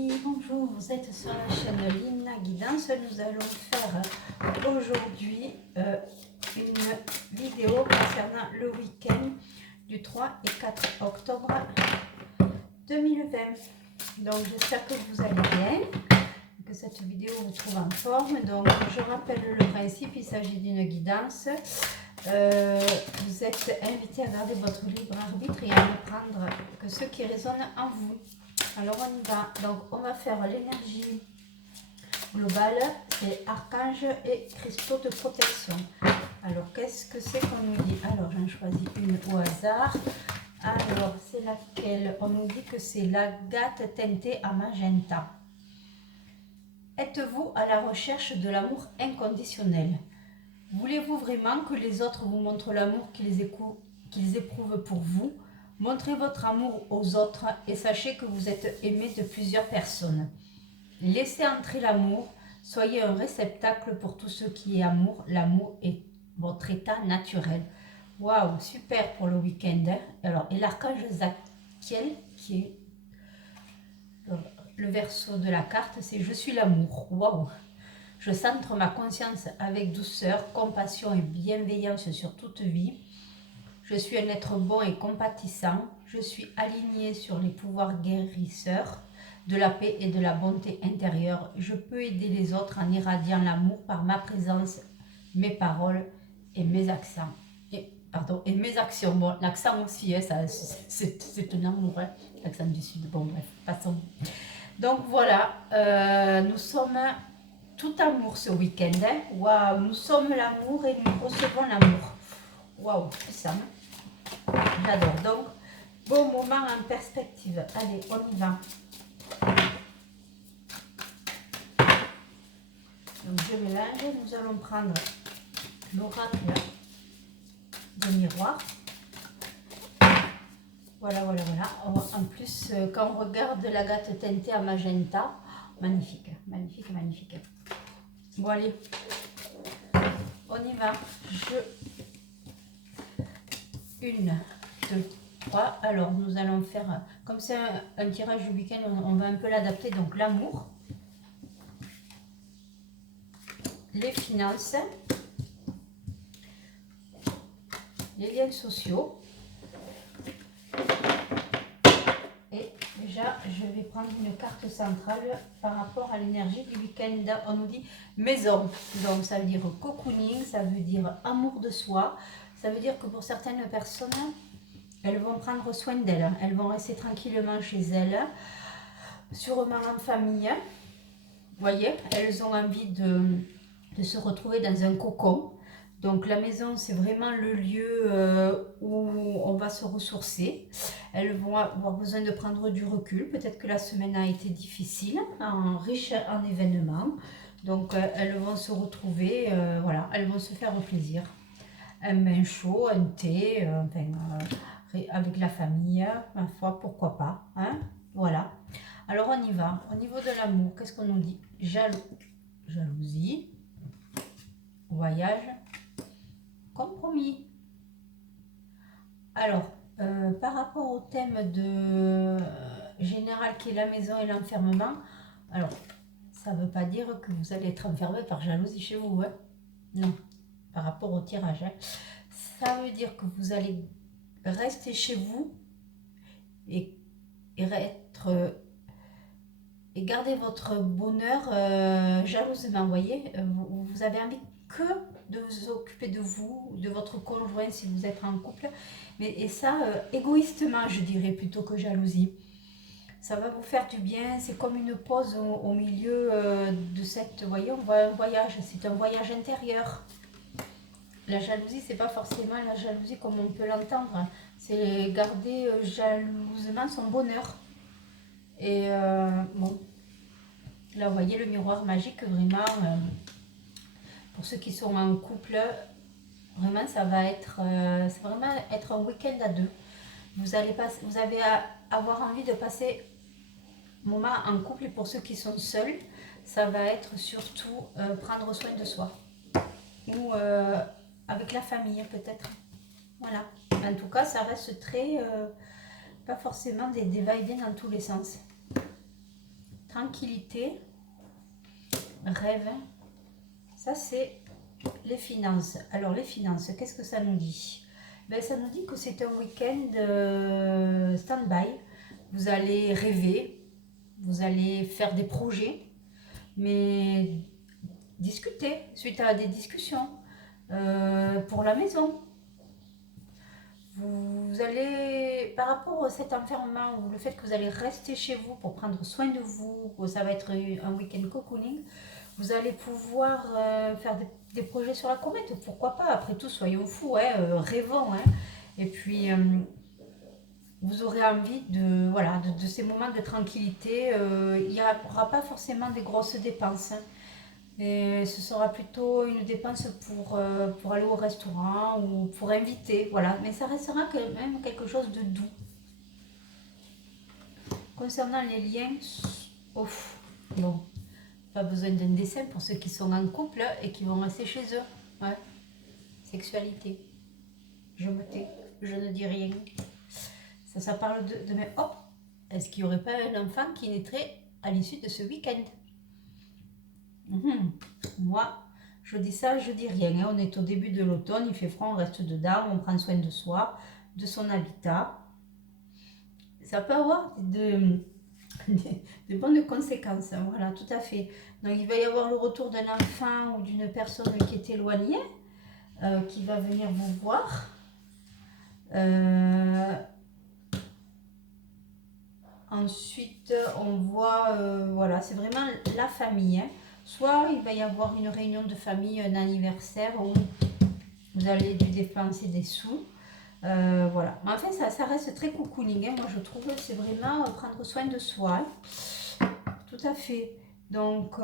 amis, bonjour, vous êtes sur la chaîne Lina Guidance. Nous allons faire aujourd'hui une vidéo concernant le week-end du 3 et 4 octobre 2020. Donc j'espère que vous allez bien, que cette vidéo vous trouve en forme. Donc je rappelle le principe, il s'agit d'une guidance. Vous êtes invité à garder votre libre arbitre et à ne prendre que ce qui résonne en vous. Alors on y va. Donc on va faire l'énergie globale, c'est archange et cristaux de protection. Alors qu'est-ce que c'est qu'on nous dit? Alors j'en choisis une au hasard. Alors c'est laquelle? On nous dit que c'est l'agate teintée à magenta. Êtes-vous à la recherche de l'amour inconditionnel? Voulez-vous vraiment que les autres vous montrent l'amour qu'ils éprouvent pour vous? Montrez votre amour aux autres et sachez que vous êtes aimé de plusieurs personnes. Laissez entrer l'amour, soyez un réceptacle pour tout ce qui est amour. L'amour est votre état naturel. Waouh, super pour le week-end. Hein? Alors, et l'archange Zadkiel, qui est le verso de la carte, c'est « Je suis l'amour ». Waouh! Je centre ma conscience avec douceur, compassion et bienveillance sur toute vie. Je suis un être bon et compatissant. Je suis aligné sur les pouvoirs guérisseurs de la paix et de la bonté intérieure. Je peux aider les autres en irradiant l'amour par ma présence, mes paroles et mes accents. Et mes actions. Bon, l'accent aussi, hein, c'est un amour, hein, l'accent du Sud. Bon, bref, passons. Donc voilà, nous sommes tout amour ce week-end. Hein. Waouh, nous sommes l'amour et nous recevons l'amour. Waouh, puissant. J'adore. Donc, bon moment en perspective. Allez, on y va. Donc, je mélange. Nous allons prendre l'oracle de miroir. Voilà, voilà, voilà. En plus, quand on regarde l'agate teintée à magenta, magnifique, magnifique, magnifique. Bon, allez, on y va. Une, deux, trois. Alors, nous allons faire, comme c'est un tirage du week-end, on va un peu l'adapter. Donc, l'amour, les finances, les liens sociaux. Et déjà, je vais prendre une carte centrale par rapport à l'énergie du week-end. On nous dit maison. Donc, ça veut dire cocooning, ça veut dire amour de soi. Ça veut dire que pour certaines personnes, elles vont prendre soin d'elles. Elles vont rester tranquillement chez elles, sûrement en famille. Vous voyez, elles ont envie de se retrouver dans un cocon. Donc la maison, c'est vraiment le lieu où on va se ressourcer. Elles vont avoir besoin de prendre du recul. Peut-être que la semaine a été difficile, riche en événements. Donc elles vont se retrouver, voilà, elles vont se faire plaisir. Un bain chaud, un thé, avec la famille, ma foi, pourquoi pas. Hein, voilà. Alors on y va. Au niveau de l'amour, qu'est-ce qu'on nous dit? Jalousie, voyage, compromis. Alors, par rapport au thème général qui est la maison et l'enfermement, alors, ça ne veut pas dire que vous allez être enfermé par jalousie chez vous. Hein? Non, par rapport au tirage. Hein? Ça veut dire que vous allez rester chez vous et garder votre bonheur jalousement. Vous voyez, vous avez envie que de vous occuper de vous, de votre conjoint si vous êtes en couple, et ça égoïstement, je dirais, plutôt que jalousie. Ça va vous faire du bien, c'est comme une pause au milieu de cette, vous voyez, on voit un voyage, c'est un voyage intérieur. La jalousie, c'est pas forcément la jalousie comme on peut l'entendre, c'est garder jalousement son bonheur. Et bon, là vous voyez le miroir magique, vraiment, pour ceux qui sont en couple, vraiment ça va être, c'est vraiment être un week-end à deux. Vous allez avoir envie de passer un moment en couple, et pour ceux qui sont seuls, ça va être surtout prendre soin de soi. Ou avec la famille peut-être. Voilà. En tout cas, ça reste très, pas forcément des va-et-vient dans tous les sens. tranquillité, rêve. Ça, c'est les finances. Alors, les finances, qu'est-ce que ça nous dit? Ben, ça nous dit que c'est un week-end stand-by. Vous allez rêver, vous allez faire des projets, mais discuter suite à des discussions pour la maison. Vous allez, par rapport à cet enfermement ou le fait que vous allez rester chez vous pour prendre soin de vous, que ça va être un week-end cocooning, vous allez pouvoir faire des projets sur la comète, pourquoi pas, après tout, soyons fous, hein, rêvons. Hein. Et puis, vous aurez envie de, voilà, de ces moments de tranquillité. Il n'y aura pas forcément des grosses dépenses. Hein. Et ce sera plutôt une dépense pour aller au restaurant ou pour inviter, voilà. Mais ça restera quand même quelque chose de doux. Concernant les liens, ouf, bon, pas besoin d'un dessin pour ceux qui sont en couple et qui vont rester chez eux. Ouais. Sexualité. Je me tais, je ne dis rien. Ça parle de mais hop, est-ce qu'il n'y aurait pas un enfant qui naîtrait à l'issue de ce week-end? Moi, je dis ça, je dis rien. Hein. On est au début de l'automne, il fait froid, on reste dedans, on prend soin de soi, de son habitat. Ça peut avoir de bonnes conséquences. Hein. Voilà, tout à fait. Donc, il va y avoir le retour d'un enfant ou d'une personne qui est éloignée, qui va venir vous voir. Ensuite, on voit, voilà, c'est vraiment la famille. Hein. Soit il va y avoir une réunion de famille, un anniversaire où vous allez dû dépenser des sous. Voilà. Mais enfin, ça reste très cocooning. Hein. Moi, je trouve que c'est vraiment prendre soin de soi. Hein. Tout à fait. Donc,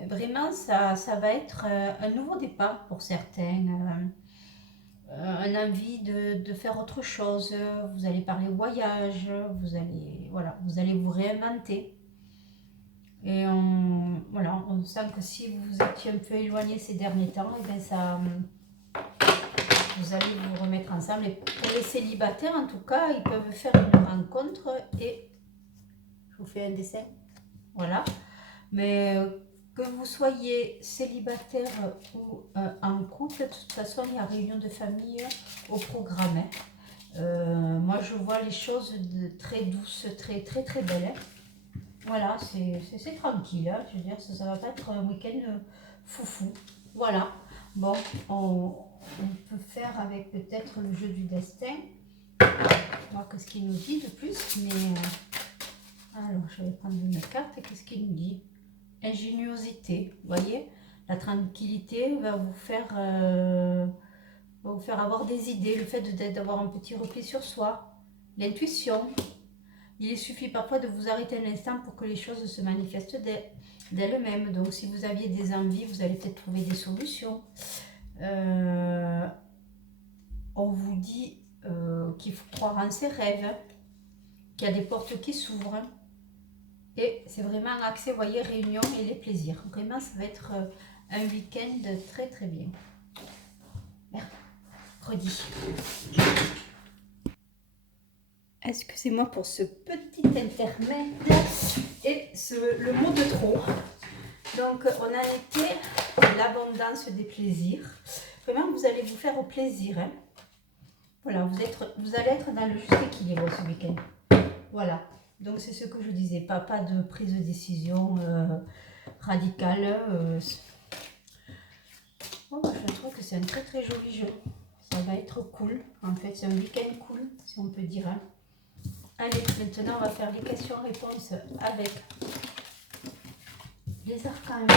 vraiment, ça va être un nouveau départ pour certains. Un envie de faire autre chose. Vous allez parler voyage. Vous allez vous réinventer. Et voilà, on sent que si vous étiez un peu éloigné ces derniers temps, et bien ça, vous allez vous remettre ensemble. Et pour les célibataires, en tout cas, ils peuvent faire une rencontre et je vous fais un dessin. Voilà. Mais que vous soyez célibataire ou en couple, de toute façon, il y a réunion de famille au programme. Hein. Moi, je vois les choses très douces, très très très belles. Hein. Voilà, c'est tranquille, hein. Je veux dire, ça va pas être un week-end foufou. Voilà, bon, on peut faire avec peut-être le jeu du destin. Voir ce qu'il nous dit de plus, mais... alors, je vais prendre une carte, et qu'est-ce qu'il nous dit? Ingéniosité, vous voyez? La tranquillité va vous faire avoir des idées, le fait d'avoir un petit repli sur soi, l'intuition. Il suffit parfois de vous arrêter un instant pour que les choses se manifestent d'elles-mêmes. Donc, si vous aviez des envies, vous allez peut-être trouver des solutions. On vous dit qu'il faut croire en ses rêves, qu'il y a des portes qui s'ouvrent. Et c'est vraiment un accès, vous voyez, réunion et les plaisirs. Vraiment, ça va être un week-end très très bien. Mercredi. Excusez-moi pour ce petit intermède et le mot de trop. Donc, on a été l'abondance des plaisirs. Vraiment, vous allez vous faire au plaisir. Hein. Voilà, vous allez être dans le juste équilibre ce week-end. Voilà, donc c'est ce que je disais. Pas de prise de décision radicale. Bon, je trouve que c'est un très très joli jeu. Ça va être cool. En fait, c'est un week-end cool, si on peut dire. Hein. Allez, maintenant on va faire les questions-réponses avec les archanges.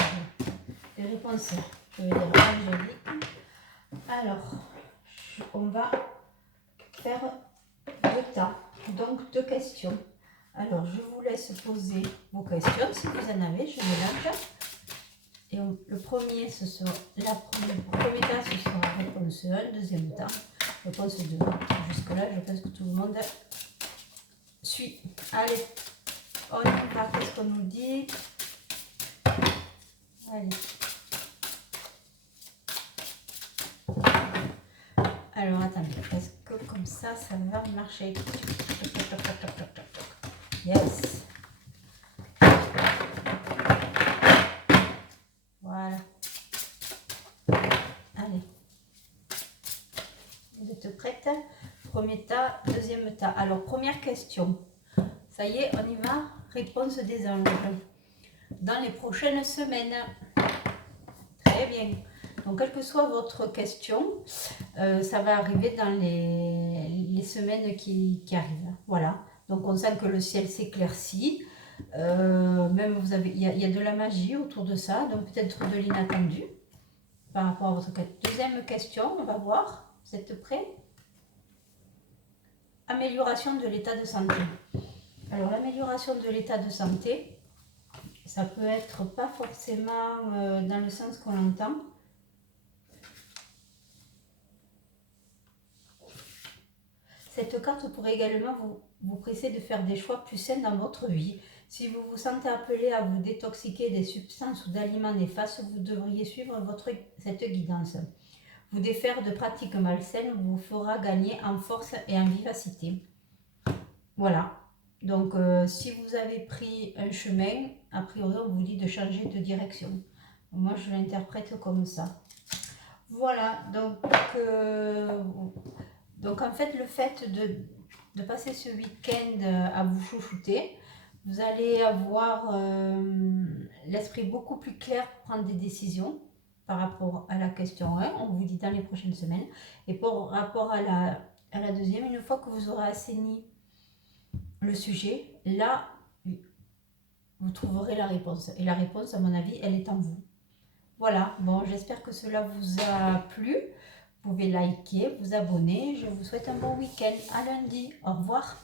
Les réponses, je vais dire angéliques. Alors, on va faire 2 tas, donc 2 questions. Alors, je vous laisse poser vos questions si vous en avez, je mélange. Et le premier, ce sera premier tas, ce sera réponse 1, deuxième tas, réponse 2. Jusque-là, je pense que tout le monde suit. Allez, on y va, qu'est-ce qu'on nous dit? Allez. Alors, attendez, est-ce que comme ça va marcher? Yes. Premier tas, deuxième tas. Alors, première question. Ça y est, on y va. Réponse des anges. Dans les prochaines semaines. Très bien. Donc, quelle que soit votre question, ça va arriver dans les semaines qui arrivent. Voilà. Donc, on sent que le ciel s'éclaircit. Même vous avez, il y a de la magie autour de ça, donc peut-être de l'inattendu par rapport à votre deuxième question. On va voir. Vous êtes prêts? Amélioration de l'état de santé. Alors, l'amélioration de l'état de santé, ça peut être pas forcément dans le sens qu'on entend. Cette carte pourrait également vous presser de faire des choix plus sains dans votre vie. Si vous vous sentez appelé à vous détoxiquer des substances ou d'aliments néfastes, vous devriez suivre cette guidance. Vous défaire de pratiques malsaines vous fera gagner en force et en vivacité. Voilà. Donc, si vous avez pris un chemin, a priori, on vous dit de changer de direction. Moi, je l'interprète comme ça. Voilà. Donc en fait, le fait de passer ce week-end à vous chouchouter, vous allez avoir l'esprit beaucoup plus clair pour prendre des décisions par rapport à la question 1, on vous dit dans les prochaines semaines. Et par rapport à la deuxième, une fois que vous aurez assaini le sujet, là, vous trouverez la réponse. Et la réponse, à mon avis, elle est en vous. Voilà, bon, j'espère que cela vous a plu. Vous pouvez liker, vous abonner. Je vous souhaite un bon week-end. À lundi. Au revoir.